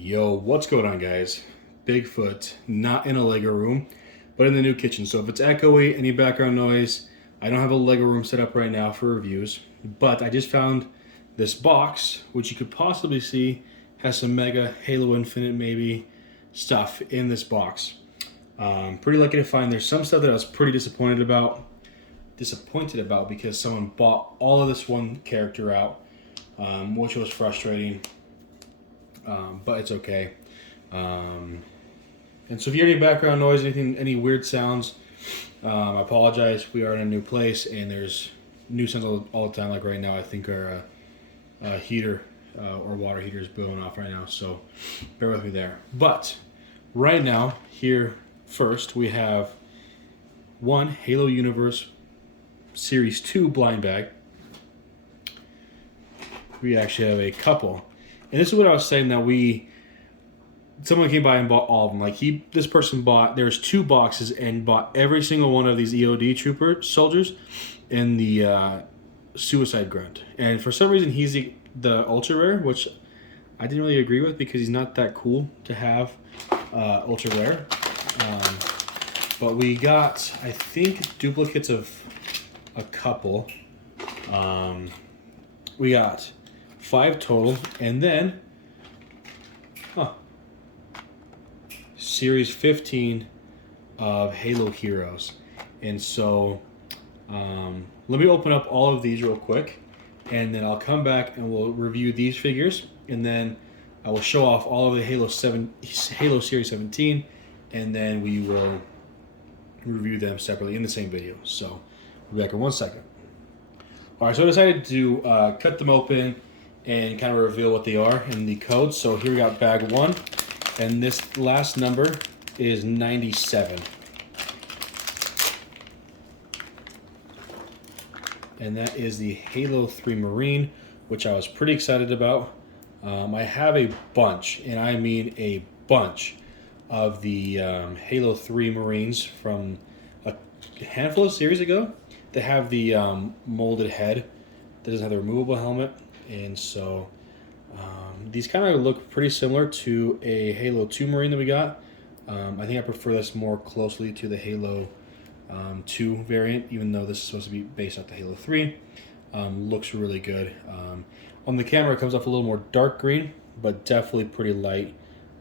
Yo, what's going on, guys? Bigfoot, not in a Lego room, but in the new kitchen. So if it's echoey, any background noise, I don't have a Lego room set up right now for reviews, but I just found this box, which you could possibly see has some Mega Halo Infinite maybe stuff in this box. Pretty lucky to find there's some stuff that I was pretty disappointed about because someone bought all of this one character out, which was frustrating. But it's okay. And so if you hear any background noise, any weird sounds, I apologize. We are in a new place and there's new sounds all the time. Like right now, I think our heater or water heater is blowing off right now. So bear with me there. But right now, here first, we have one Halo Universe Series 2 blind bag. We actually have a couple. And this is what I was saying, that someone came by and bought all of them. Like this person bought, there's 2 boxes and bought every single one of these EOD trooper soldiers in the Suicide Grunt. And for some reason, he's the ultra rare, which I didn't really agree with because he's not that cool to have ultra rare. But we got, I think, duplicates of a couple. We got 5 total, and then Series 15 of Halo Heroes. And so let me open up all of these real quick, and then I'll come back and we'll review these figures, and then I will show off all of the Halo Series 17, and then we will review them separately in the same video. So we'll be back in 1 second. Alright, so I decided to cut them open and kind of reveal what they are and the codes. So here we got bag 1, and this last number is 97. And that is the Halo 3 Marine, which I was pretty excited about. I have a bunch, and I mean a bunch, of the Halo 3 Marines from a handful of series ago that have the molded head that doesn't have the removable helmet. And so these kind of look pretty similar to a Halo 2 Marine that we got. I think I prefer this more closely to the Halo 2 variant, even though this is supposed to be based off the Halo 3. Looks really good. On the camera, it comes off a little more dark green, but definitely pretty light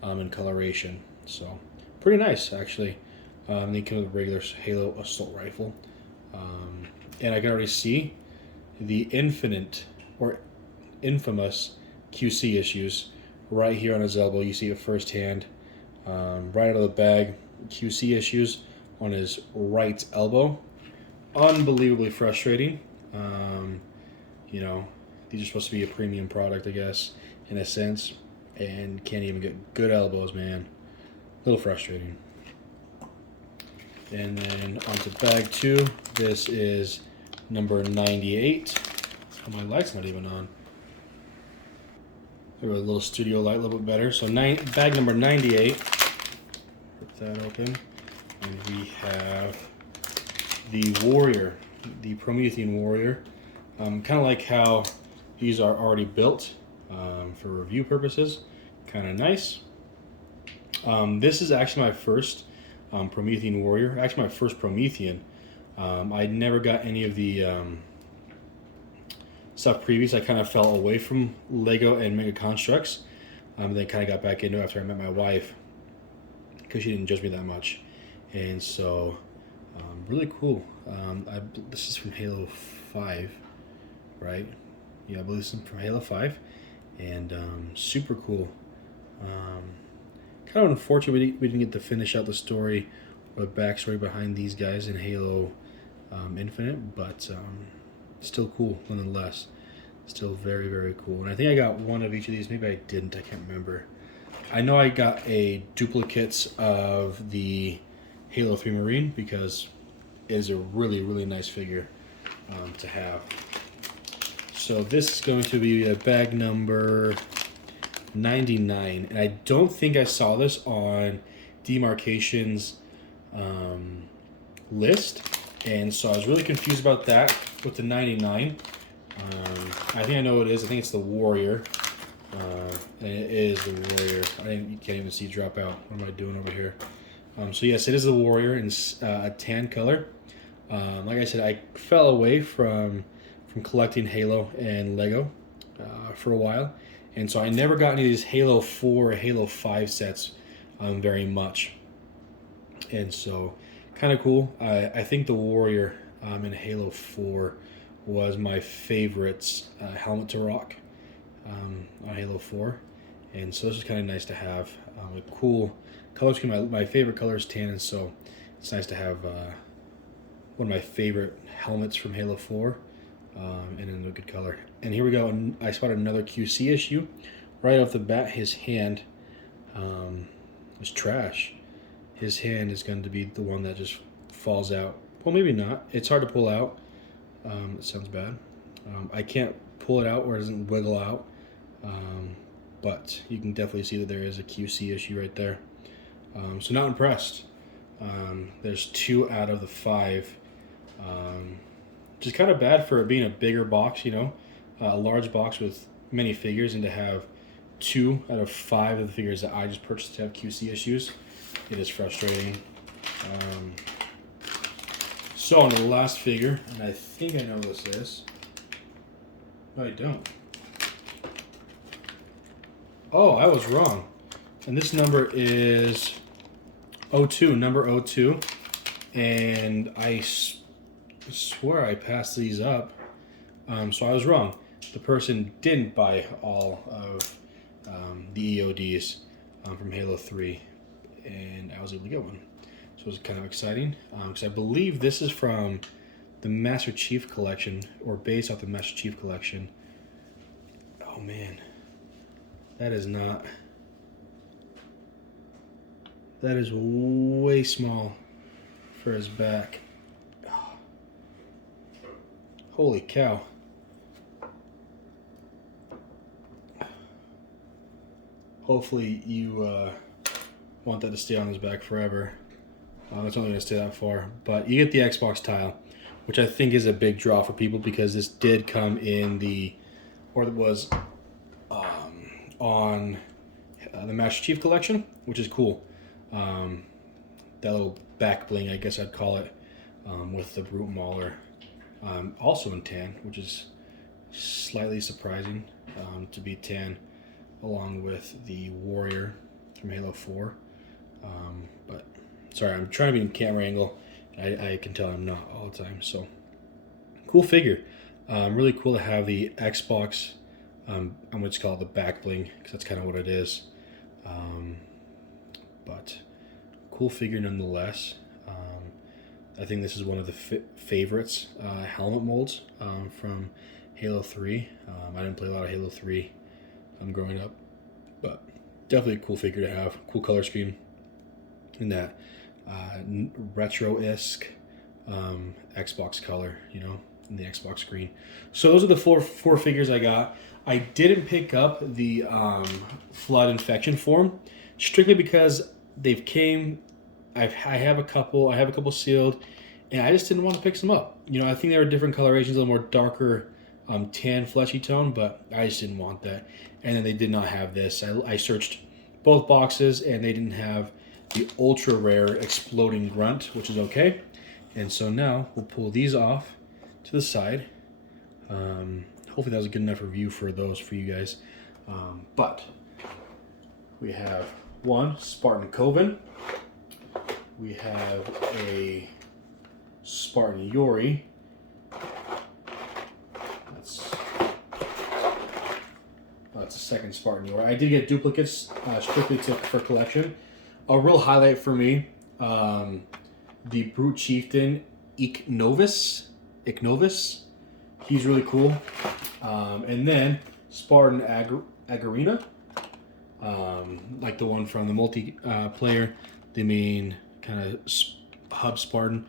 in coloration. So pretty nice, actually. They come with a regular Halo assault rifle. And I can already see the infamous QC issues right here on his elbow. You see it firsthand, right out of the bag. QC issues on his right elbow. Unbelievably frustrating. You know, these are supposed to be a premium product, I guess, in a sense, and can't even get good elbows, man. A little frustrating. And then onto bag 2. This is number 98. Oh, my light's not even on. There was a little studio light, a little bit better. So bag number 98. Rip that open. And we have the Warrior, the Promethean Warrior. Kind of like how these are already built for review purposes. Kind of nice. This is actually my first Promethean Warrior. Actually, my first Promethean. I never got any of the stuff previous. I kind of fell away from Lego and Mega Constructs. Then kind of got back into it after I met my wife, because she didn't judge me that much. And so, really cool. This is from Halo 5, right? Yeah, I believe this is from Halo 5. And super cool. Kind of unfortunate we didn't get to finish out the story or the backstory behind these guys in Halo Infinite, but still cool nonetheless. Still very, very cool. And I think I got one of each of these. Maybe I didn't. I can't remember. I know I got a duplicates of the Halo 3 Marine because it is a really, really nice figure to have. So this is going to be a bag number 99, and I don't think I saw this on Demarcation's list, and so I was really confused about that with the 99. I think I know what it is. I think it's the Warrior. And it is the Warrior. You can't even see drop out. What am I doing over here? So yes, it is the Warrior in a tan color. Like I said, I fell away from collecting Halo and Lego for a while, and so I never got any of these Halo 4 or Halo 5 sets very much. And so, kind of cool. I think the Warrior in Halo 4 was my favorite helmet to rock on Halo 4. And so this is kind of nice to have a cool color scheme. My favorite color is tan, and so it's nice to have one of my favorite helmets from Halo 4 and in a good color. And here we go. I spotted another QC issue. Right off the bat, his hand was trash. His hand is going to be the one that just falls out. Well, maybe not. It's hard to pull out. It sounds bad. I can't pull it out or it doesn't wiggle out. But you can definitely see that there is a QC issue right there. So not impressed. There's 2 out of the 5. Which is kind of bad for it being a bigger box, you know. A large box with many figures, and to have 2 out of 5 of the figures that I just purchased to have QC issues. It is frustrating. So on the last figure, and I think I know what this is. No, I don't. Oh, I was wrong. And this number is 02, number 02. And I swear I passed these up. So I was wrong. The person didn't buy all of the EODs from Halo 3. And I was able to get one. So it was kind of exciting. Because I believe this is from the Master Chief Collection, or based off the Master Chief Collection. Oh man. That is not... That is way small for his back. Oh. Holy cow. Hopefully you want that to stay on his back forever. It's only going to stay that far. But you get the Xbox tile, which I think is a big draw for people because this did come in the... Or it was on the Master Chief Collection, which is cool. That little back bling, I guess I'd call it, with the Brute Mauler, also in tan, which is slightly surprising to be tan, along with the Warrior from Halo 4. But sorry, I'm trying to be in camera angle. I can tell I'm not all the time. So cool figure. Really cool to have the Xbox. I'm going to just call it the back bling because that's kind of what it is. But cool figure nonetheless. I think this is one of the favorites helmet molds from Halo 3. I didn't play a lot of Halo 3 growing up, but definitely a cool figure to have. Cool color scheme in that retro-esque Xbox color, you know, in the Xbox screen. So those are the four figures I got. I didn't pick up the Flood Infection form strictly because they've came. I have a couple sealed, and I just didn't want to pick them up. You know, I think they were different colorations, a little more darker tan fleshy tone, but I just didn't want that. And then they did not have this. I searched both boxes, and they didn't have the ultra rare Exploding Grunt, which is okay. And so now we'll pull these off to the side. Hopefully that was a good enough review for those for you guys. But we have one Spartan Coven. We have a Spartan Yori. That's a second Spartan Yori. I did get duplicates strictly for collection. A real highlight for me, the Brute Chieftain Iknovis. He's really cool. And then Spartan Agarina, like the one from the multiplayer, the main kind of hub Spartan,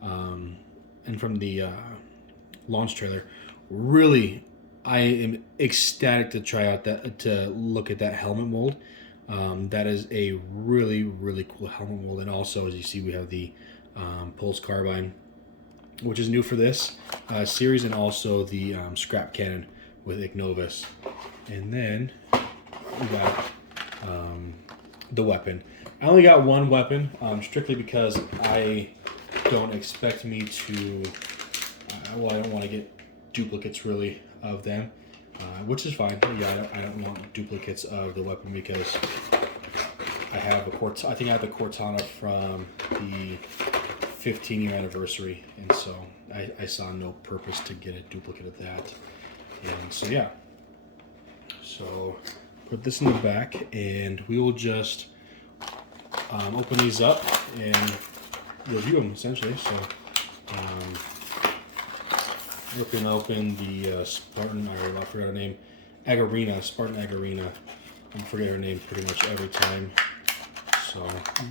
and from the launch trailer. Really, I am ecstatic to try out to look at that helmet mold. That is a really, really cool helmet mold. And also, as you see, we have the Pulse Carbine, which is new for this series, and also the Scrap Cannon, with Ignovis. And then we got the weapon. I only got one weapon, strictly because I don't expect me to, well, I don't want to get duplicates really of them, which is fine. Yeah, I don't want duplicates of the weapon because I have I think I have the Cortana from the 15-year anniversary, and so I saw no purpose to get a duplicate of that. And so yeah, so put this in the back, and we will just open these up and review them essentially. So we're gonna open the Spartan, I forgot her name, Spartan Agarina. I forget her name pretty much every time. So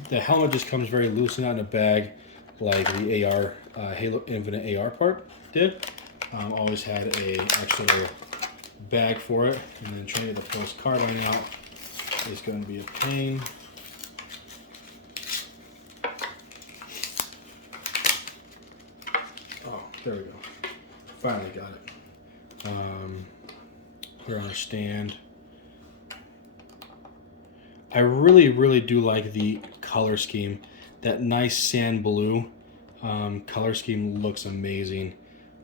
the helmet just comes very loose, not in a bag like the AR Halo Infinite AR part did. Always had a extra little bag for it, and then trying to get the post carbine out is going to be a pain. Oh, there we go. Finally got it. Put it on a stand. I really do like the color scheme. That nice sand blue color scheme looks amazing.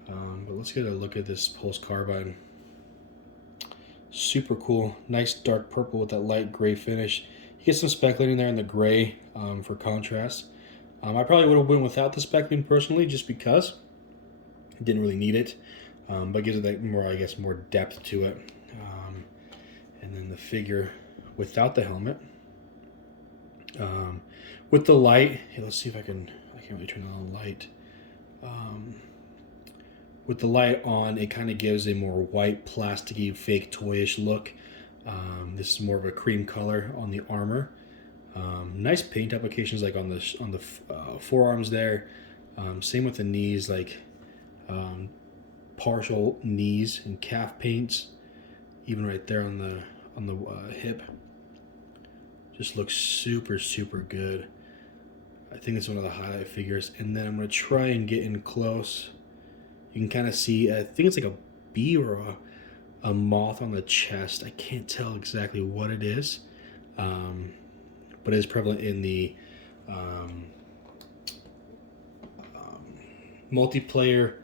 But let's get a look at this pulse carbine. Super cool. Nice dark purple with that light gray finish. You get some speckling there in the gray for contrast. I probably would have went without the speckling personally, just because I didn't really need it. But it gives it that more, I guess, more depth to it. And then the figure without the helmet. With the light, hey, let's see if I can't really turn on the light. With the light on, it kind of gives a more white, plasticky, fake toyish look. This is more of a cream color on the armor. Nice paint applications like on the forearms there. Same with the knees, like partial knees and calf paints. Even right there on the hip. Just looks super good. I think it's one of the highlight figures. And then I'm going to try and get in close. You can kind of see, I think it's like a bee or a moth on the chest. I can't tell exactly what it is. But it is prevalent in the multiplayer,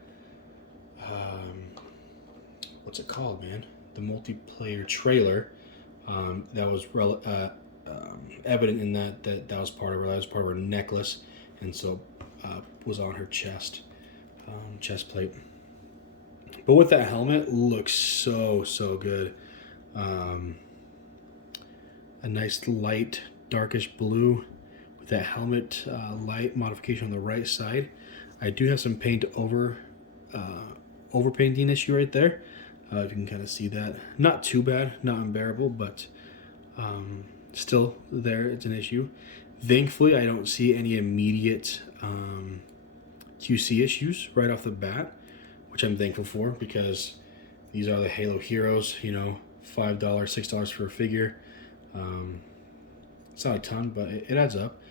what's it called, man? The multiplayer trailer. That was evident in that was part of her. That was part of her necklace, and so was on her chest plate. But with that helmet, looks so good. A nice light darkish blue with that helmet light modification on the right side. I do have some paint over painting issue right there. You can kind of see that. Not too bad, not unbearable, but still there, it's an issue. Thankfully, I don't see any immediate QC issues right off the bat, which I'm thankful for, because these are the Halo heroes, you know, $5, $6 for a figure. It's not a ton, but it adds up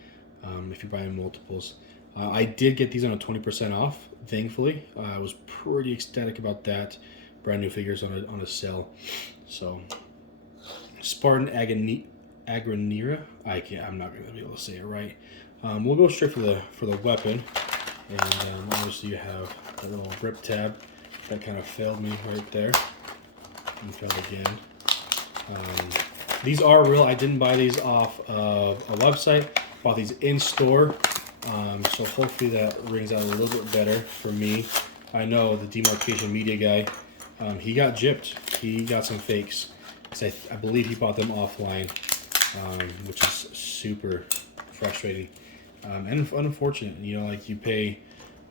if you're buying multiples. I did get these on a 20% off, thankfully. I was pretty ecstatic about that. Brand new figures on a sale. So, Spartan Agranira. I'm not going to be able to say it right. We'll go straight for the weapon. And obviously you have a little grip tab that kind of failed me right there. And failed again. These are real. I didn't buy these off of a website. Bought these in store. So hopefully that rings out a little bit better for me. I know the Demarcation Media guy, he got gypped. He got some fakes. I believe he bought them offline, which is super frustrating and unfortunate. You know, like you pay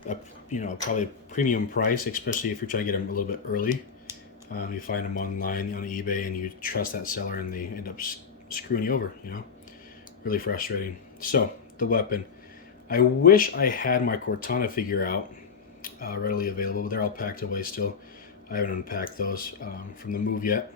probably a premium price, especially if you're trying to get them a little bit early. You find them online on eBay and you trust that seller and they end up screwing you over, you know. Really frustrating. So, the weapon. I wish I had my Cortana figure out readily available. They're all packed away still. I haven't unpacked those from the move yet.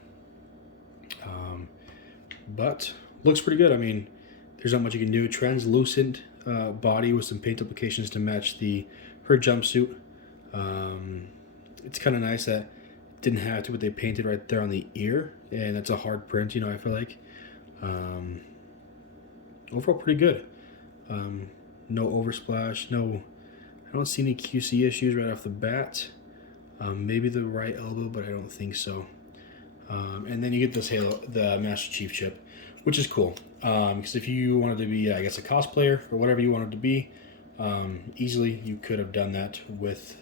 But looks pretty good. I mean, there's not much you can do. Translucent body with some paint applications to match her jumpsuit. It's kind of nice that didn't have to, but they painted right there on the ear, and it's a hard print, you know, I feel like. Overall, pretty good. No oversplash, no, I don't see any QC issues right off the bat. Maybe the right elbow, but I don't think so. And then you get this Halo, the Master Chief chip, which is cool. Because if you wanted to be, I guess, a cosplayer or whatever you wanted to be, easily you could have done that with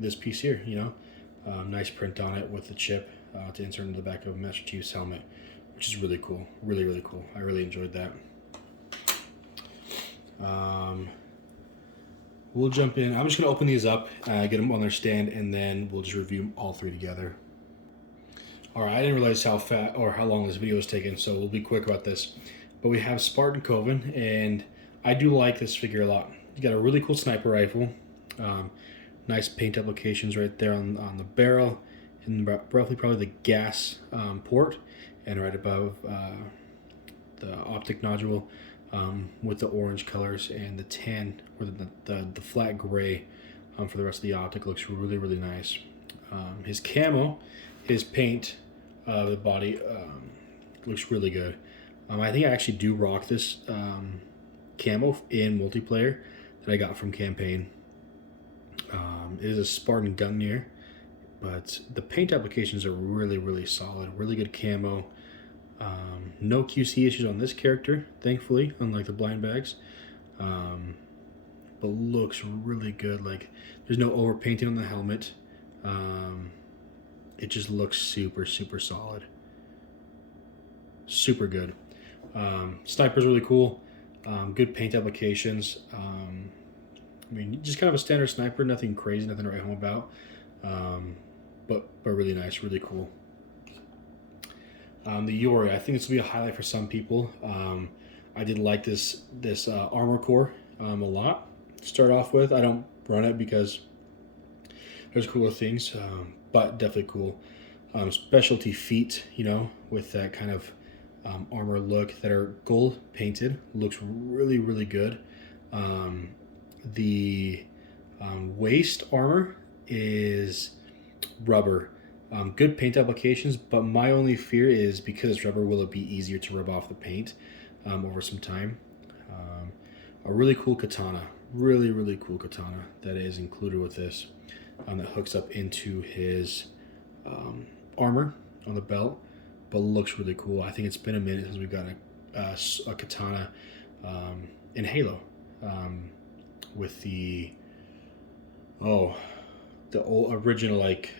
this piece here, you know. Nice print on it with the chip to insert into the back of Master Chief's helmet, which is really cool. Really, really cool. I really enjoyed that. We'll jump in. I'm just going to open these up, get them on their stand, and then we'll just review them all three together. All right, I didn't realize how fat or how long this video was taking, so we'll be quick about this. But we have Spartan Coven, and I do like this figure a lot. You got a really cool sniper rifle. Nice paint applications right there on the barrel, and roughly probably the gas port, and right above the optic nodule with the orange colors, and the tan or the flat gray for the rest of the optic looks really, really nice. His camo, his paint of the body looks really good. I think I actually do rock this camo in multiplayer that I got from campaign. It is a Spartan Gungnir, but the paint applications are really, really solid. Really good camo. No QC issues on this character, thankfully, unlike the blind bags. But looks really good. Like, there's no overpainting on the helmet. It just looks super, super solid. Super good. Sniper's really cool. Good paint applications. I mean, just kind of a standard sniper, nothing crazy, nothing to write home about. But really nice, really cool. The Yori, I think this will be a highlight for some people. I did like this armor core a lot to start off with. I don't run it because there's cooler things, but definitely cool. Specialty feet, you know, with that kind of armor look that are gold painted. Looks really, really good. The waist armor is rubber. Good paint applications, but my only fear is because it's rubber, will it be easier to rub off the paint over some time? A really cool katana, really, really cool katana that is included with this, that hooks up into his armor on the belt, but looks really cool. I think it's been a minute since we've got a katana in Halo with the old original, like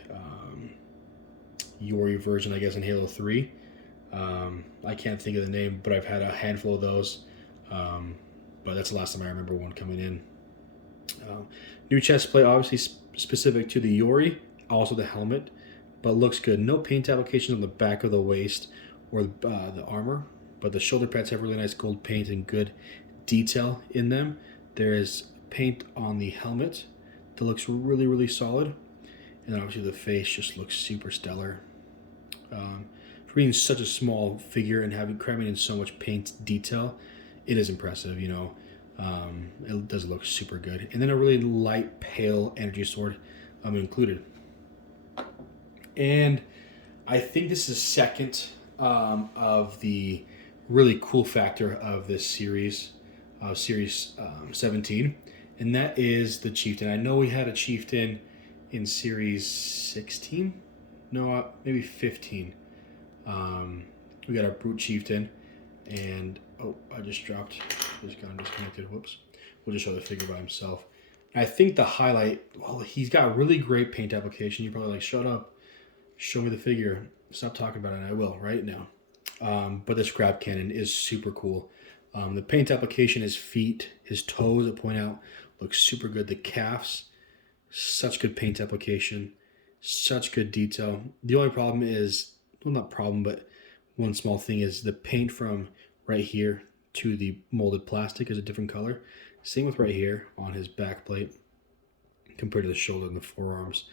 Yori version, I guess, in Halo 3. I can't think of the name, but I've had a handful of those. But that's the last time I remember one coming in. New chest plate, obviously specific to the Yori, also the helmet, but looks good. No paint application on the back of the waist or the armor, but the shoulder pads have really nice gold paint and good detail in them. There is paint on the helmet that looks really, really solid. And then obviously the face just looks super stellar. For being such a small figure and cramming in so much paint detail, it is impressive, you know. It does look super good. And then a really light, pale energy sword included. And I think this is second of the really cool factor of this series, Series 17, and that is the Chieftain. I know we had a Chieftain in Series 16? No, maybe 15. We got our Brute Chieftain, and oh, I just dropped, just got disconnected, whoops. We'll just show the figure by himself. I think the highlight, well, he's got really great paint application. You're probably like, shut up, show me the figure. Stop talking about it, and I will right now. But this grab cannon is super cool. The paint application, his feet, his toes, I point out, looks super good. The calves, such good paint application, such good detail. The only problem is, well, not problem, but one small thing is the paint from right here to the molded plastic is a different color. Same with right here on his back plate compared to the shoulder and the forearms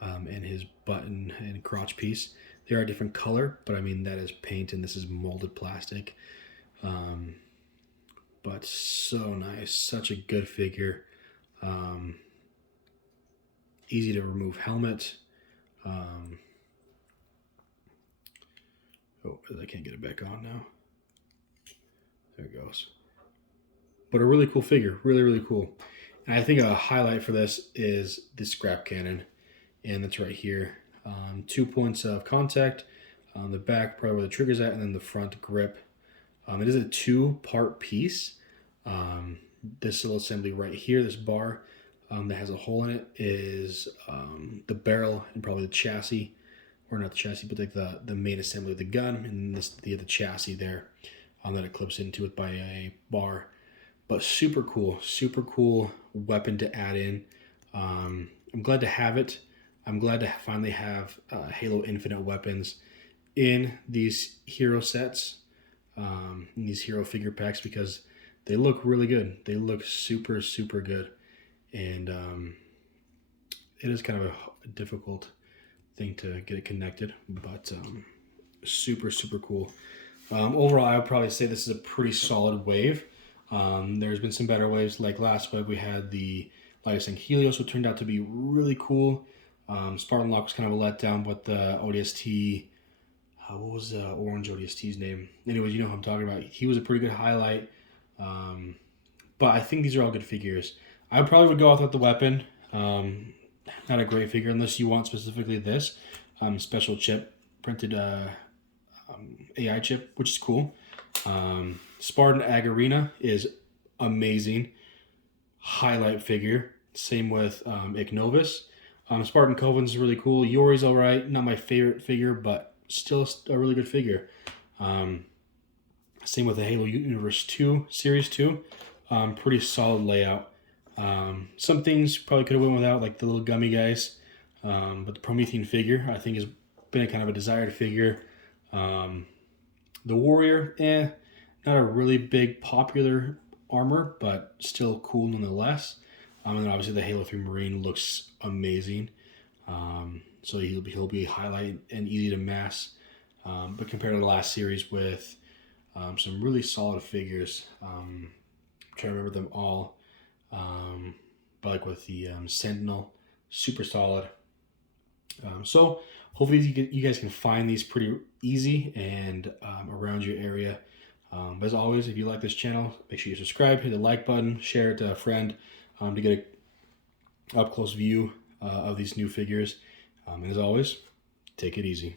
and his button and crotch piece. They are a different color, but I mean, that is paint and this is molded plastic. But so nice, such a good figure. Easy to remove helmet. Oh, I can't get it back on now. There it goes. But a really cool figure, really, really cool. And I think a highlight for this is the scrap cannon, and that's right here. 2 points of contact on the back, probably where the trigger's at, and then the front grip. It is a 2-part piece. This little assembly right here, this bar that has a hole in it, is the barrel and probably the chassis, or not the chassis, but like the main assembly of the gun, and this the chassis there that it clips into it by a bar. But super cool weapon to add in. I'm glad to have it. I'm glad to finally have Halo Infinite weapons in these hero sets, in these hero figure packs, because they look really good. They look super good, and it is kind of a difficult thing to get it connected, but super cool. Overall, I would probably say this is a pretty solid wave. There's been some better waves. Like last wave, we had the Lightning Helios, which turned out to be really cool. Spartan Lock was kind of a letdown, but the ODST, what was the orange ODST's name? Anyways, you know who I'm talking about. He was a pretty good highlight. But I think these are all good figures. I probably would go without the weapon. Not a great figure unless you want specifically this special chip, printed AI chip, which is cool. Spartan Ag Arena is amazing. Highlight figure. Same with Ignovis. Spartan Coven's is really cool. Yori's alright. Not my favorite figure, but still a really good figure. Same with the Halo Universe 2, Series 2. Pretty solid layout. Some things probably could have went without, like the little gummy guys. But the Promethean figure, I think, has been a kind of a desired figure. The Warrior, not a really big popular armor, but still cool nonetheless. And then obviously the Halo 3 Marine looks amazing. So he'll be a highlight and easy to mass. But compared to the last series with some really solid figures, I'm trying to remember them all. But like with the Sentinel, super solid. So hopefully you guys can find these pretty easy and around your area. But as always, if you like this channel, make sure you subscribe, hit the like button, share it to a friend to get a up-close view of these new figures. And as always, take it easy.